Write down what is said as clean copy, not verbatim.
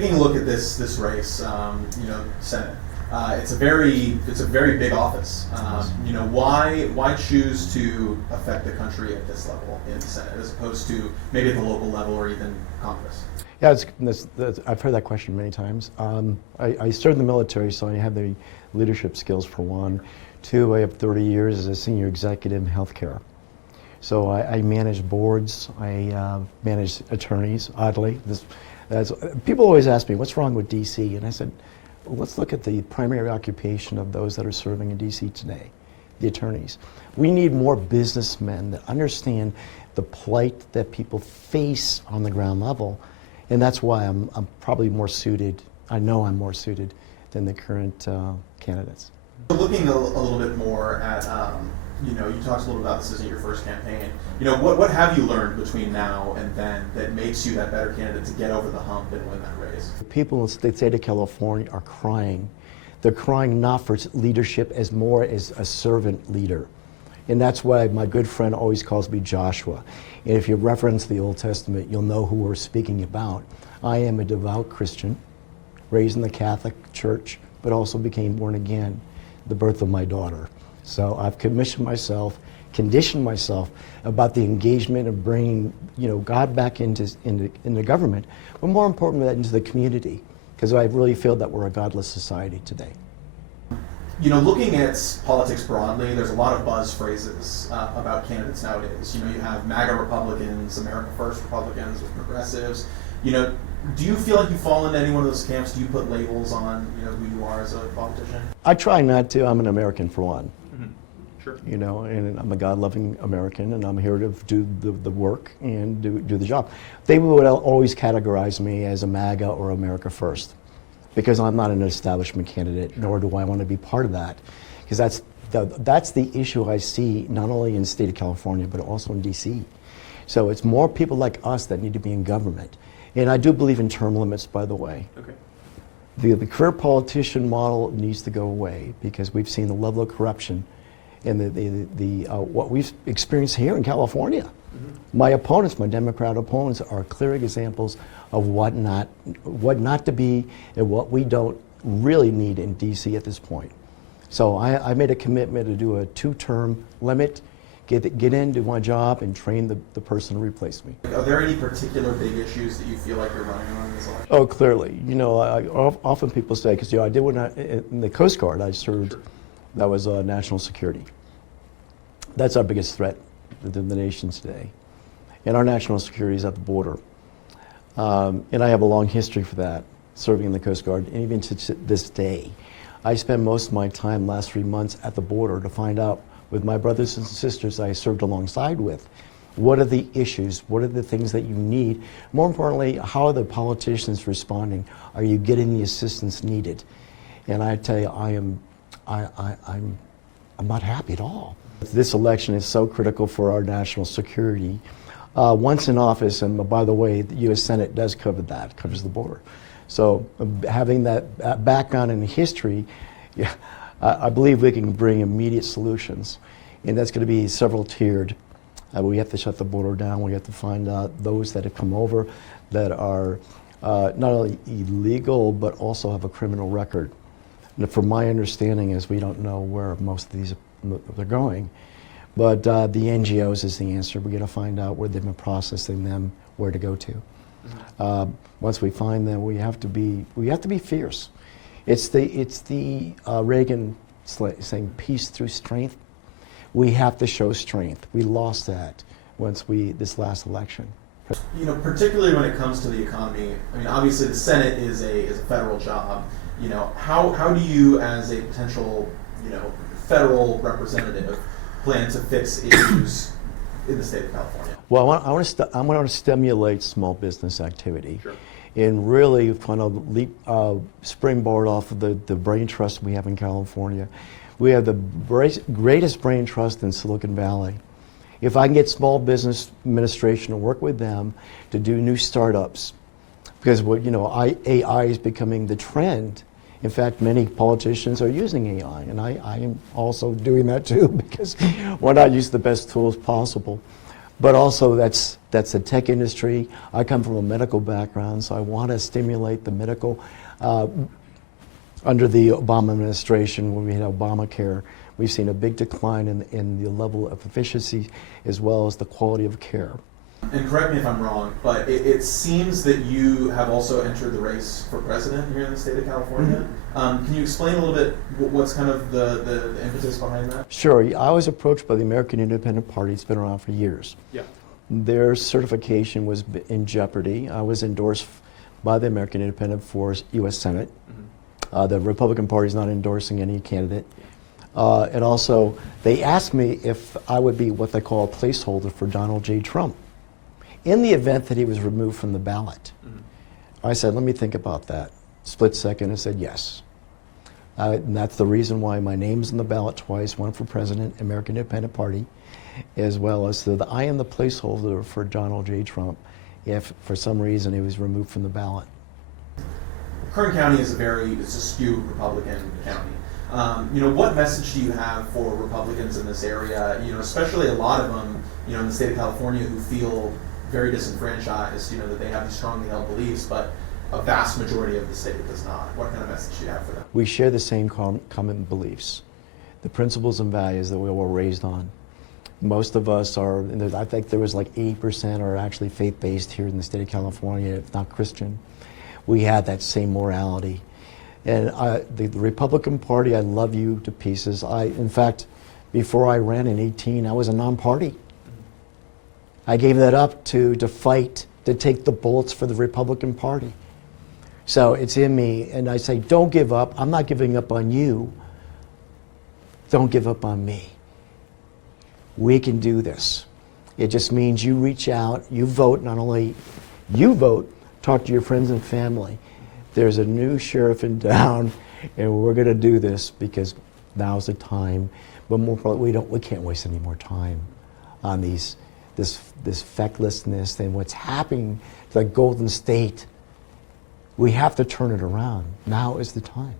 taking a look at this race, Senate. It's a very big office. Why choose to affect the country at this level in the Senate as opposed to maybe at the local level or even Congress? Yeah, I've heard that question many times. I served in the military, so I have the leadership skills for one. Two, I have 30 years as a senior executive in healthcare. So I manage boards, I manage attorneys, oddly. People always ask me, what's wrong with DC? And I said, well, let's look at the primary occupation of those that are serving in DC today, the attorneys. We need more businessmen that understand the plight that people face on the ground level. And that's why I'm probably more suited, I know I'm more suited than the current candidates. Looking a little bit more at, you talked a little about this isn't your first campaign. What have you learned between now and then that makes you that better candidate to get over the hump and win that race? People in the state of California are crying. They're crying not for leadership as more as a servant leader. And that's why my good friend always calls me Joshua. And if you reference the Old Testament, you'll know who we're speaking about. I am a devout Christian, raised in the Catholic Church, but also became born again, the birth of my daughter. So I've conditioned myself about the engagement of bringing, God back into government, but more importantly, into the community, because I really feel that we're a godless society today. Looking at politics broadly, there's a lot of buzz phrases about candidates nowadays. You have MAGA Republicans, America First Republicans with progressives. Do you feel like you fall into any one of those camps? Do you put labels on, who you are as a politician? I try not to. I'm an American for one. Mm-hmm. Sure. And I'm a God-loving American, and I'm here to do the work and do the job. They would always categorize me as a MAGA or America First, because I'm not an establishment candidate, nor do I want to be part of that, because that's the issue I see not only in the state of California, but also in DC. So it's more people like us that need to be in government. And I do believe in term limits, by the way. Okay. The career politician model needs to go away, because we've seen the level of corruption and what we've experienced here in California. Mm-hmm. My opponents, my Democrat opponents, are clear examples of what not to be and what we don't really need in DC at this point. So I made a commitment to do a 2-term limit, get in, do my job, and train the person to replace me. Are there any particular big issues that you feel like you're running on in this election? Oh, clearly. Often people say, because I did in the Coast Guard, I served. Sure. That was national security. That's our biggest threat to the nation today. And our national security is at the border. And I have a long history for that, serving in the Coast Guard, and even to this day. I spend most of my time, last 3 months, at the border to find out, with my brothers and sisters I served alongside with, what are the issues, what are the things that you need? More importantly, how are the politicians responding? Are you getting the assistance needed? And I tell you, I'm not happy at all. This election is so critical for our national security. Once in office, and by the way, the U.S. Senate does cover that, covers the border. So having that background in history, yeah, I believe we can bring immediate solutions. And that's going to be several tiered. We have to shut the border down. We have to find out those that have come over that are not only illegal, but also have a criminal record. And from my understanding is we don't know where most of these are going. But the NGOs is the answer. We're going to find out where they've been processing them, where to go to. Mm-hmm. Once we find them, we have to be fierce. It's the Reagan saying peace through strength. We have to show strength. We lost that this last election. Particularly when it comes to the economy. I mean, obviously the Senate is a federal job. How do you, as a potential federal representative, plan to fix issues in the state of California? Well, I want to stimulate small business activity. Sure. And really kind of springboard off of the brain trust we have in California. We have the greatest brain trust in Silicon Valley. If I can get small business administration to work with them to do new startups, because AI is becoming the trend. In fact, many politicians are using AI, and I am also doing that too, because why not use the best tools possible? But also that's the tech industry. I come from a medical background, so I want to stimulate the medical. Under the Obama administration, when we had Obamacare, we've seen a big decline in the level of efficiency as well as the quality of care. And correct me if I'm wrong, but it seems that you have also entered the race for president here in the state of California. Mm-hmm. Can you explain a little bit what's kind of the impetus behind that? Sure. I was approached by the American Independent Party. It's been around for years. Yeah. Their certification was in jeopardy. I was endorsed by the American Independent for U.S. Senate. Mm-hmm. The Republican Party is not endorsing any candidate. And also, they asked me if I would be what they call a placeholder for Donald J. Trump in the event that he was removed from the ballot. Mm-hmm. I said, let me think about that. Split second, and said yes. And that's the reason why my name's in the ballot twice, one for president, American Independent Party, as well as I am the placeholder for Donald J. Trump if for some reason he was removed from the ballot. Kern County is it's a skewed Republican county. What message do you have for Republicans in this area? Especially a lot of them, in the state of California who feel very disenfranchised, that they have these strongly held beliefs, but a vast majority of the state does not. What kind of message do you have for them? We share the same common beliefs, the principles and values that we were raised on. Most of us are, I think there was like 80% are actually faith-based here in the state of California, if not Christian. We had that same morality. And the Republican Party, I love you to pieces. In fact, before I ran in 2018, I was a non-party. I gave that up to fight, to take the bullets for the Republican Party. So it's in me, and I say, don't give up. I'm not giving up on you. Don't give up on me. We can do this. It just means you reach out, you vote, not only you vote, talk to your friends and family. There's a new sheriff in town, and we're going to do this because now's the time. But more probably, we can't waste any more time on this fecklessness and what's happening to the Golden State. We have to turn it around. Now is the time.